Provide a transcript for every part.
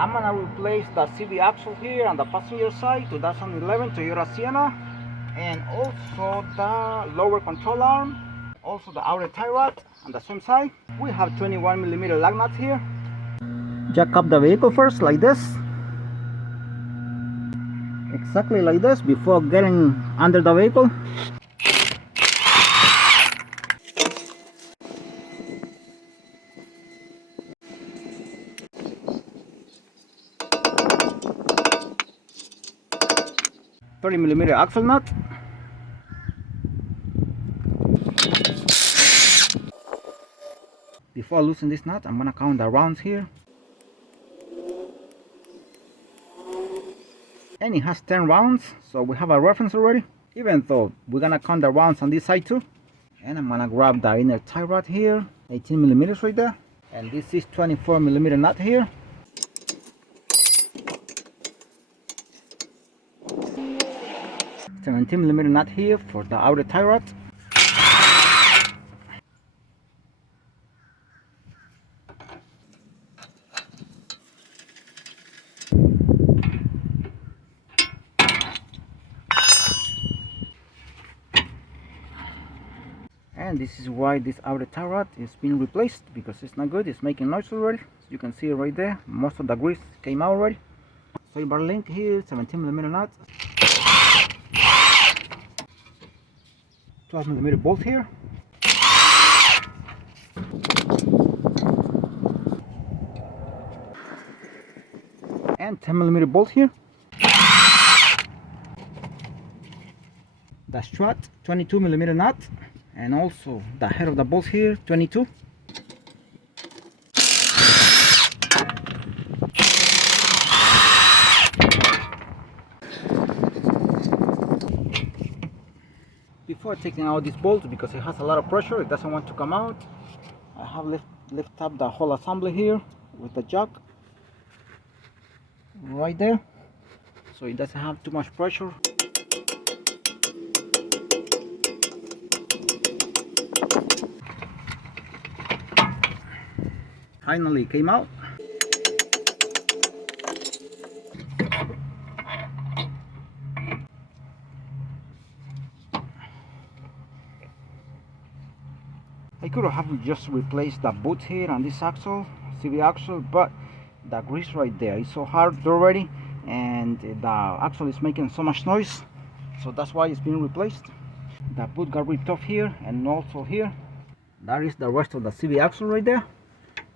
I'm gonna replace the CV axle here on the passenger side, 2011 Toyota Sienna, and also the lower control arm, also the outer tie rod on the same side. We have 21mm lug nuts here. Jack up the vehicle first like this, exactly like this, before getting under the vehicle. $30mm axle nut. Before I loosen this nut, I'm gonna count the rounds here. And it has 10 rounds, so we have a reference already. Even though we're gonna count the rounds on this side too. And I'm gonna grab the inner tie rod here, 18mm right there. And this is 24mm nut here. 17mm nut here for the outer tie rod. And this is why this outer tie rod is being replaced, because it's not good, it's making noise already. So you can see it right there, most of the grease came out already. So bar link here, 17mm nut, 12mm bolt here, and 10mm bolt here. The strut, 22mm nut, and also the head of the bolt here, 22. Before taking out this bolt, because it has a lot of pressure, it doesn't want to come out, I have lift up the whole assembly here with the jack right there, so it doesn't have too much pressure. Finally came out. I could have just replaced the boot here on this axle, CV axle, but the grease right there is so hard already, and the axle is making so much noise, so that's why it's being replaced. The boot got ripped off here and also here. That is the rest of the CV axle right there.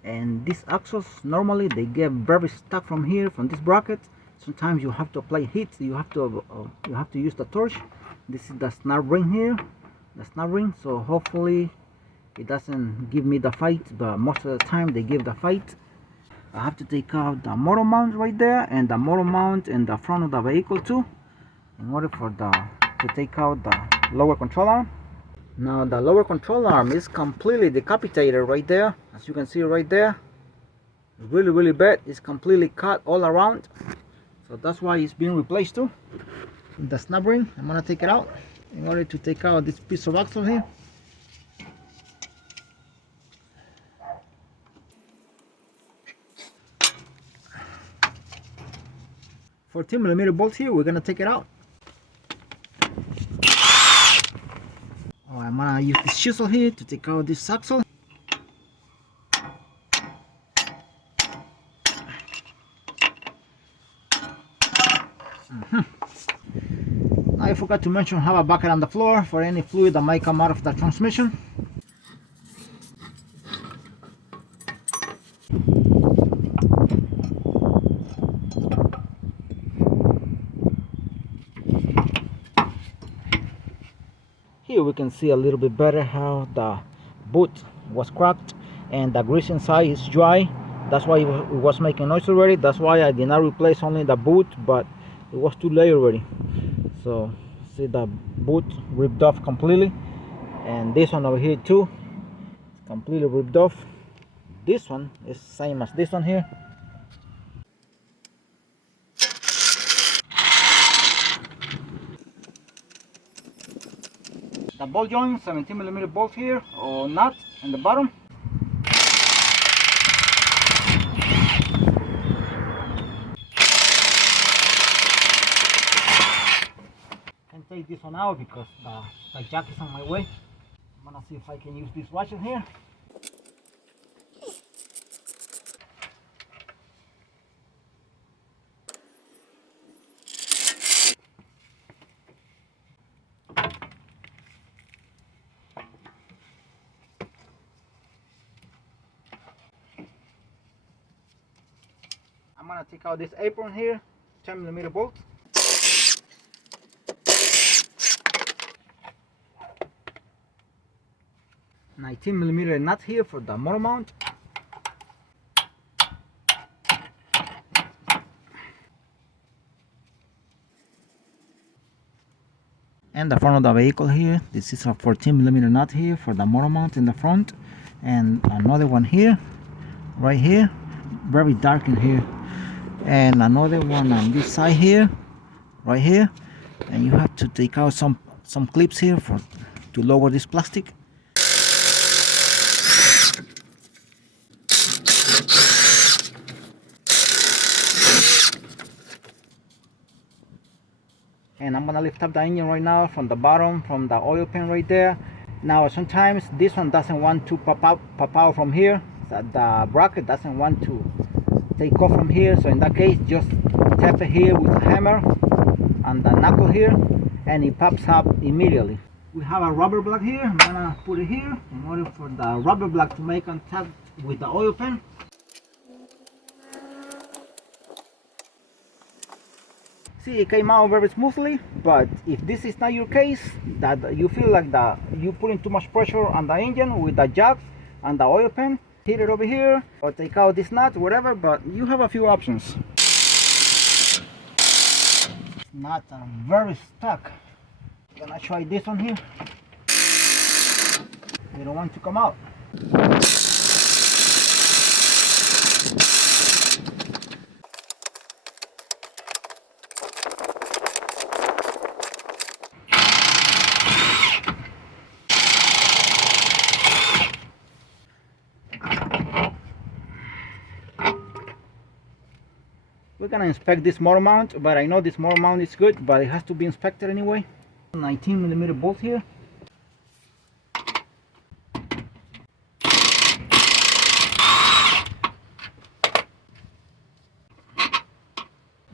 And these axles normally they get very stuck from here, from this bracket. Sometimes you have to apply heat, you have to use the torch. This is the snap ring here, the snap ring, so hopefully it doesn't give me the fight, but most of the time they give the fight. I have to take out the motor mount right there, and the motor mount in the front of the vehicle too, in order for to take out the lower control arm. Now the lower control arm is completely decapitated right there, as you can see right there. Really bad. It's completely cut all around, so that's why it's being replaced too. The snap ring, I'm gonna take it out in order to take out this piece of axle here. For 10mm bolt here, we're gonna take it out. I'm gonna use this chisel here to take out this axle. Now I forgot to mention, have a bucket on the floor for any fluid that might come out of the transmission. Here we can see a little bit better how the boot was cracked and the grease inside is dry. That's why it was making noise already. That's why I did not replace only the boot, but it was too late already. So see, the boot ripped off completely, and this one over here too, it's completely ripped off. This one is same as this one here. The ball joint, 17mm bolt here, or nut in the bottom. take this one out because the jack is on my way. I'm gonna see if I can use this ratchet here. I'm gonna take out this apron here, 10mm bolt. $19mm nut here for the motor mount. And the front of the vehicle here, this is a 14mm nut here for the motor mount in the front, and another one here, right here, very dark in here, and another one on this side here, right here. And you have to take out some clips here to lower this plastic. And I'm gonna lift up the engine right now from the bottom, from the oil pan right there. Now sometimes this one doesn't want to pop out from here, so the bracket doesn't want to take off from here, so in that case just tap it here with a hammer on the knuckle here and it pops up immediately. We have a rubber block here. I'm gonna put it here in order for the rubber block to make contact with the oil pan. See, it came out very smoothly, but if this is not your case, that you feel like you're putting too much pressure on the engine with the jack and the oil pan, hit it over here or take out this nut, whatever, but you have a few options. Nuts are very stuck. I'm gonna try this one here. They don't want to come out. We're gonna inspect this motor mount, but I know this motor mount is good, but it has to be inspected anyway. 19mm bolt here.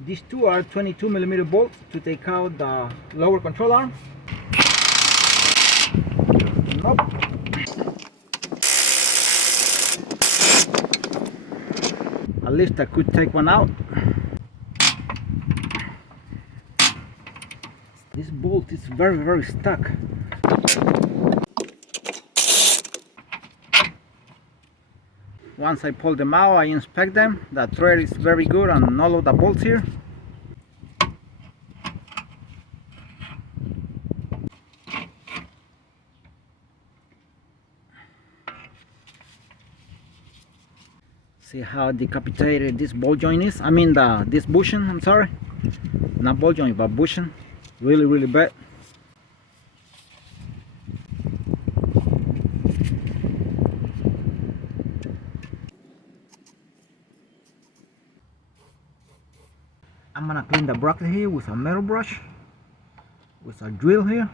These two are 22mm bolts to take out the lower control arm. Nope. At least I could take one out. This bolt is very stuck. Once I pull them out, I inspect them. The thread is very good on all of the bolts here. See how decapitated this ball joint is? I mean this bushing, I'm sorry. Not ball joint, but bushing. Really bad. I'm gonna clean the bracket here with a metal brush, with a drill here.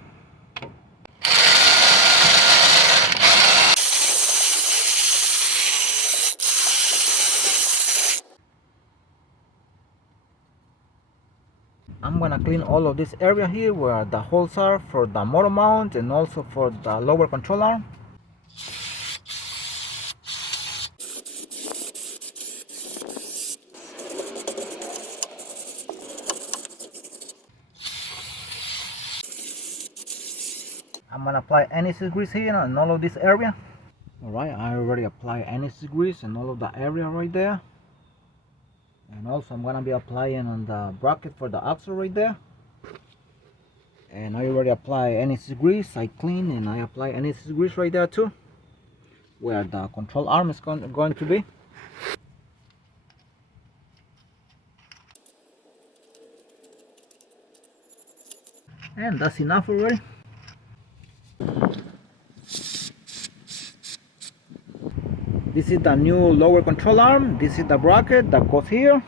I'm gonna clean all of this area here where the holes are for the motor mount and also for the lower control arm. I'm gonna apply anise grease here in all of this area. Alright, I already applied anise grease in all of the area right there. And also I'm gonna be applying on the bracket for the axle right there. And I already apply anise grease. I clean and I apply anise grease right there too, where the control arm is going to be. And that's enough already. This is the new lower control arm. This is the bracket that goes here.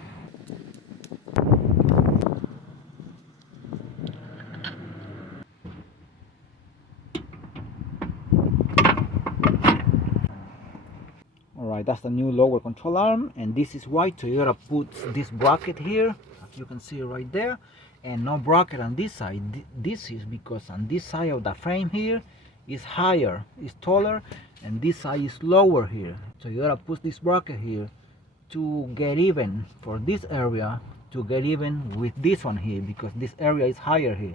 Alright, that's the new lower control arm, and this is why Toyota puts this bracket here, as you can see right there, and no bracket on this side. This is because on this side of the frame here is higher, is taller, and this side is lower here. Toyota puts this bracket here to get even for this area, to get even with this one here, because this area is higher here.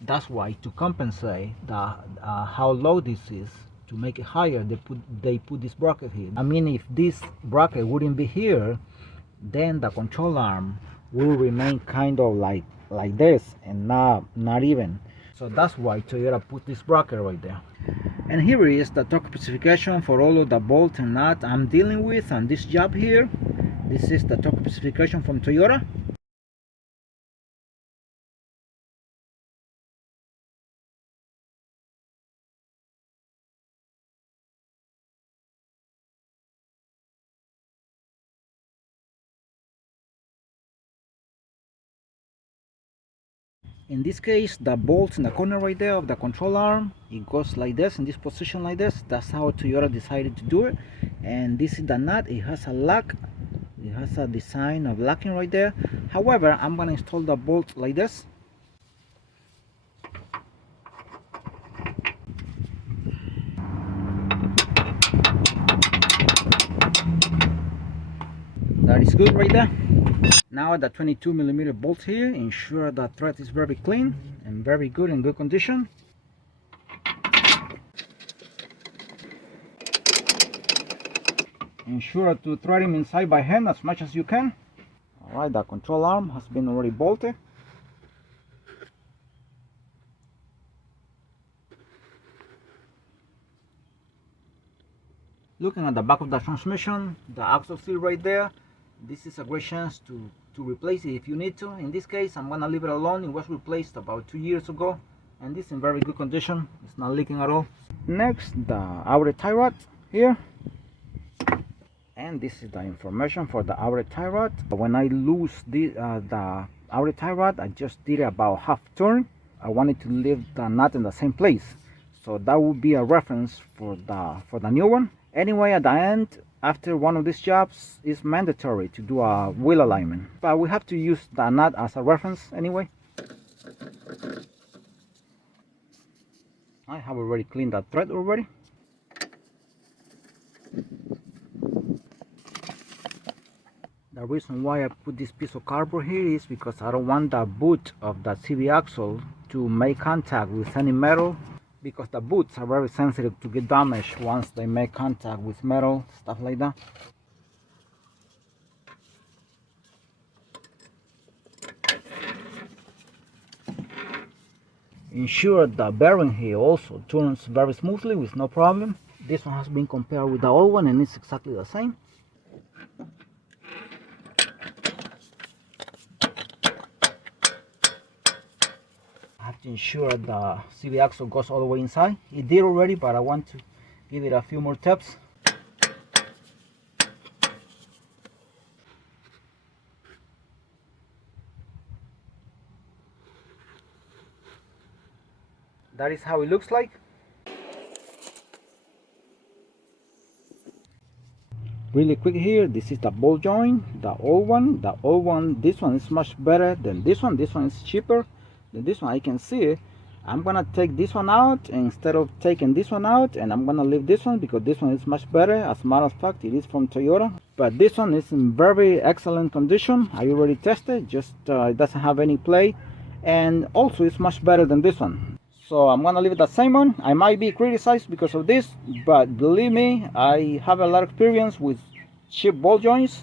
That's why, to compensate the how low this is, to make it higher, they put this bracket here. I mean, if this bracket wouldn't be here, then the control arm will remain kind of like this and not even. So that's why Toyota put this bracket right there. And here is the torque specification for all of the bolt and nut I'm dealing with on this job here. This is the torque specification from Toyota. In this case, the bolts in the corner right there of the control arm, it goes like this, in this position like this. That's how Toyota decided to do it. And this is the nut. It has a lock. It has a design of locking right there. However, I'm going to install the bolt like this. That is good right there. Now the 22mm bolt here, ensure the thread is very clean and very good, in good condition. Ensure to thread him inside by hand as much as you can. Alright, the control arm has been already bolted. Looking at the back of the transmission, the axle seal right there, this is a great chance to replace it if you need to. In this case, I'm gonna leave it alone. It was replaced about 2 years ago, and this is in very good condition. It's not leaking at all. Next, the outer tie rod here, and this is the information for the outer tie rod. When I lose the outer tie rod, I just did about half turn. I wanted to leave the nut in the same place, so that would be a reference for the new one. Anyway, at the end, after one of these jobs, it's mandatory to do a wheel alignment, but we have to use the nut as a reference anyway. I have already cleaned that thread already. The reason why I put this piece of cardboard here is because I don't want the boot of the CV axle to make contact with any metal, because the boots are very sensitive to get damaged once they make contact with metal, stuff like that. Ensure the bearing here also turns very smoothly with no problem. This one has been compared with the old one and it's exactly the same. I have to ensure the CV axle goes all the way inside. It did already, but I want to give it a few more taps. That is how it looks like. Really quick here, this is the ball joint, the old one. This one is much better than this one. This one is cheaper than this one. I can see it. I'm gonna take this one out instead of taking this one out, and I'm gonna leave this one because this one is much better. As a matter of fact, it is from Toyota, but this one is in very excellent condition. I already tested, just it doesn't have any play, and also it's much better than this one. So I'm gonna leave it the same one. I might be criticized because of this, but believe me, I have a lot of experience with cheap ball joints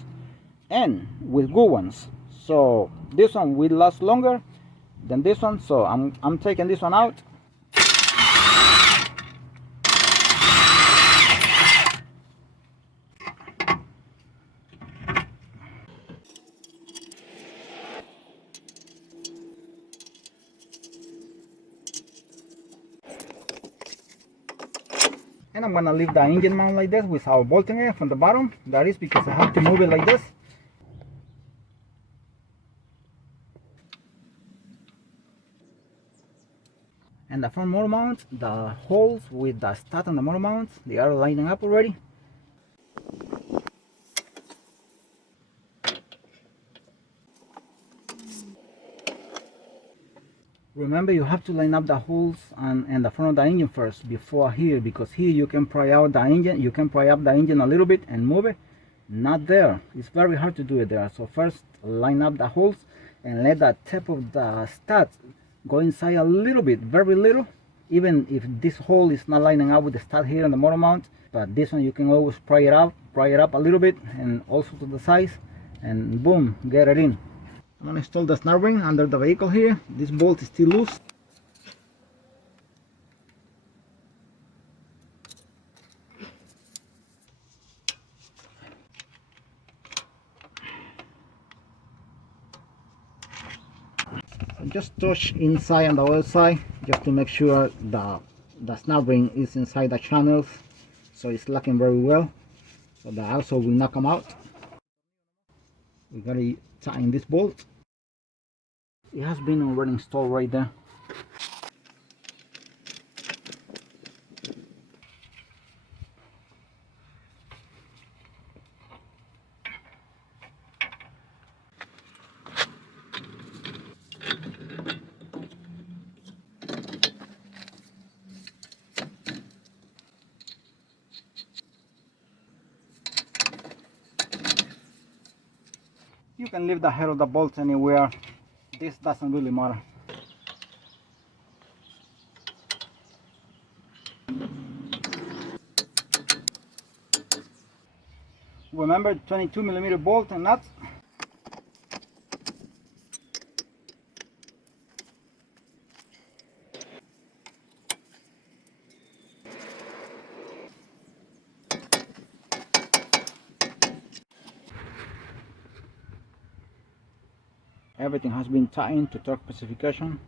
and with good ones. So this one will last longer than this one. So I'm taking this one out. And I'm gonna leave the engine mount like this without bolting it from the bottom. That is because I have to move it like this. And the front motor mount, the holes with the stud on the motor mount, they are lining up already. Remember, you have to line up the holes and the front of the engine first before here, because here you can pry out the engine, you can pry up the engine a little bit and move it. Not there. It's very hard to do it there. So first line up the holes and let the tip of the stud go inside a little bit, very little, even if this hole is not lining up with the stud here on the motor mount. But this one you can always pry it up a little bit, and also to the size, and boom, get it in. I'm gonna install the snap ring under the vehicle here. This bolt is still loose. So just touch inside and the other side just to make sure the snap ring is inside the channels, so it's locking very well, so the axle will not come out. We gotta tighten this bolt. It has been already installed right there. You can leave the head of the bolt anywhere. This doesn't really matter. Remember, 22mm bolt and nuts. Everything has been tightened to torque specification.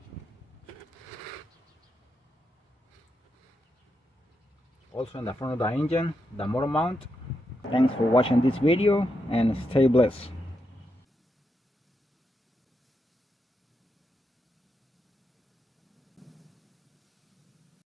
Also in the front of the engine, the motor mount. Thanks for watching this video and stay blessed.